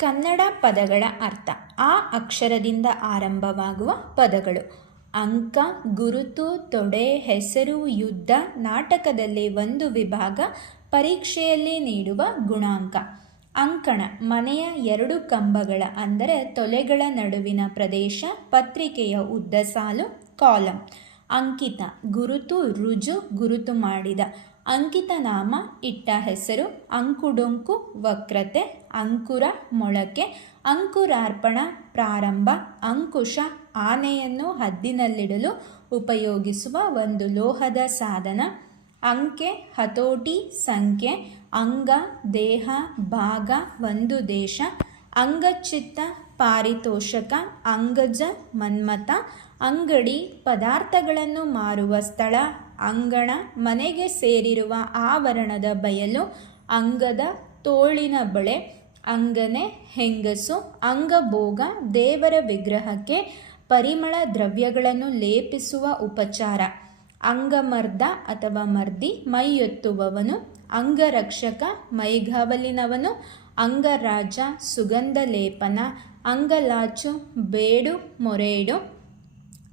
ಕನ್ನಡ ಪದಗಳ ಅರ್ಥ. ಆ ಅಕ್ಷರದಿಂದ ಆರಂಭವಾಗುವ ಪದಗಳು. ಅಂಕ, ಗುರುತು, ತೊಡೆ, ಹೆಸರು, ಯುದ್ಧ, ನಾಟಕದಲ್ಲಿ ಒಂದು ವಿಭಾಗ, ಪರೀಕ್ಷೆಯಲ್ಲಿ ನೀಡುವ ಗುಣಾಂಕ. ಅಂಕಣ, ಮನೆಯ ಎರಡು ಕಂಬಗಳ ಅಂದರೆ ತೊಲೆಗಳ ನಡುವಿನ ಪ್ರದೇಶ, ಪತ್ರಿಕೆಯ ಉದ್ದ ಸಾಲು, ಕಾಲಂ. ಅಂಕಿತ, ಗುರುತು, ರುಜು, ಗುರುತು ಮಾಡಿದ. ಅಂಕಿತನಾಮ, ಇಟ್ಟ ಹೆಸರು. ಅಂಕುಡೊಂಕು, ವಕ್ರತೆ. ಅಂಕುರ, ಮೊಳಕೆ. ಅಂಕುರಾರ್ಪಣ, ಪ್ರಾರಂಭ. ಅಂಕುಶ, ಆನೆಯನ್ನು ಹದ್ದಿನಲ್ಲಿಡಲು ಉಪಯೋಗಿಸುವ ಒಂದು ಲೋಹದ ಸಾಧನ. ಅಂಕೆ, ಹತೋಟಿ, ಸಂಖ್ಯೆ. ಅಂಗ, ದೇಹ, ಭಾಗ, ಒಂದು ದೇಶ. ಅಂಗಚಿತ್ತ, ಪಾರಿತೋಷಕ. ಅಂಗಜ, ಮನ್ಮಥ. ಅಂಗಡಿ, ಪದಾರ್ಥಗಳನ್ನು ಮಾರುವ ಸ್ಥಳ. ಅಂಗಣ, ಮನೆಗೆ ಸೇರಿರುವ ಆವರಣದ ಬಯಲು. ಅಂಗದ, ತೋಳಿನ ಬಳೆ. ಅಂಗನೆ, ಹೆಂಗಸು. ಅಂಗಭೋಗ, ದೇವರ ವಿಗ್ರಹಕ್ಕೆ ಪರಿಮಳ ದ್ರವ್ಯಗಳನ್ನು ಲೇಪಿಸುವ ಉಪಚಾರ. ಅಂಗಮರ್ದ ಅಥವಾ ಮರ್ದಿ, ಮೈಯೊತ್ತುವವನು. ಅಂಗರಕ್ಷಕ, ಮೈಗಾವಲಿನವನು. ಅಂಗರಾಜ, ಸುಗಂಧ ಲೇಪನ. ಅಂಗಲಾಚು, ಬೇಡು, ಮೊರೆಯಿಡು.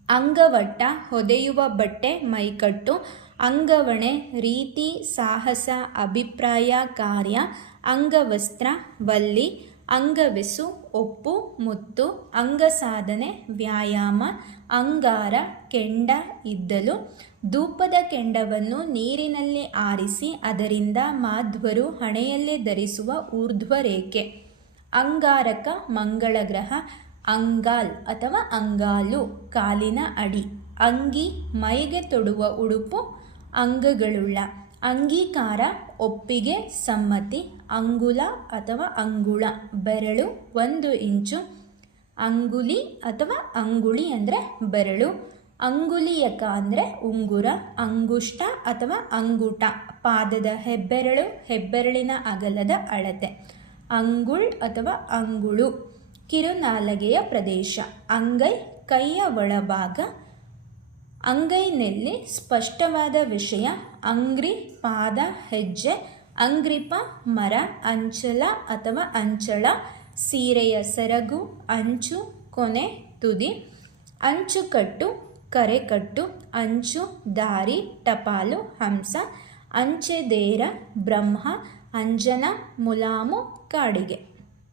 ಅಂಗವಟ್ಟ, ಹೊದೆಯುವ ಬಟ್ಟೆ, ಮೈಕಟ್ಟು. ಅಂಗವಣೆ, ರೀತಿ, ಸಾಹಸ, ಅಭಿಪ್ರಾಯ, ಕಾರ್ಯ. ಅಂಗವಸ್ತ್ರ, ವಲ್ಲಿ. ಅಂಗವೆಸು, ಒಪ್ಪು, ಮುತ್ತು. ಅಂಗಸಾಧನೆ, ವ್ಯಾಯಾಮ. ಅಂಗಾರ, ಕೆಂಡ, ಇದ್ದಲು. ಧೂಪದ ಕೆಂಡವನ್ನು ನೀರಿನಲ್ಲಿ ಆರಿಸಿ ಅದರಿಂದ ಮಾಧ್ವರು ಹಣೆಯಲ್ಲಿ ಧರಿಸುವ ಊರ್ಧ್ವರೇಖೆ. ಅಂಗಾರಕ, ಮಂಗಳ ಗ್ರಹ. ಅಂಗಾಲ್ ಅಥವಾ ಅಂಗಾಲು, ಕಾಲಿನ ಅಡಿ. ಅಂಗಿ, ಮೈಗೆ ತೊಡುವ ಉಡುಪು, ಅಂಗಗಳುಳ್ಳ. ಅಂಗೀಕಾರ, ಒಪ್ಪಿಗೆ, ಸಮ್ಮತಿ. ಅಂಗುಲ ಅಥವಾ ಅಂಗುಳ, ಬೆರಳು, 1 ಇಂಚು. ಅಂಗುಲಿ ಅಥವಾ ಅಂಗುಳಿ ಅಂದರೆ ಬೆರಳು. ಅಂಗುಲಿಯಕ ಅಂದರೆ ಉಂಗುರ. ಅಂಗುಷ್ಟ ಅಥವಾ ಅಂಗುಟ, ಪಾದದ ಹೆಬ್ಬೆರಳು, ಹೆಬ್ಬೆರಳಿನ ಅಗಲದ ಅಳತೆ. ಅಂಗುಳ್ ಅಥವಾ ಅಂಗುಳು, ಕಿರುನಾಲಗೆಯ ಪ್ರದೇಶ. ಅಂಗೈ, ಕೈಯ ಒಳಭಾಗ. ಅಂಗೈನಲ್ಲಿ ಸ್ಪಷ್ಟವಾದ ವಿಷಯ. ಅಂಗ್ರಿ, ಪಾದ, ಹೆಜ್ಜೆ. ಅಂಗ್ರಿಪ, ಮರ. ಅಂಚಲ ಅಥವಾ ಅಂಚಳ, ಸೀರೆಯ ಸೆರಗು. ಅಂಚು, ಕೊನೆ, ತುದಿ. ಅಂಚುಕಟ್ಟು, ಕರೆಕಟ್ಟು. ಅಂಚು, ದಾರಿ, ಟಪಾಲು, ಹಂಸ. ಅಂಚೆದೇರ, ಬ್ರಹ್ಮ. ಅಂಜನ, ಮುಲಾಮು, ಕಾಡಿಗೆ.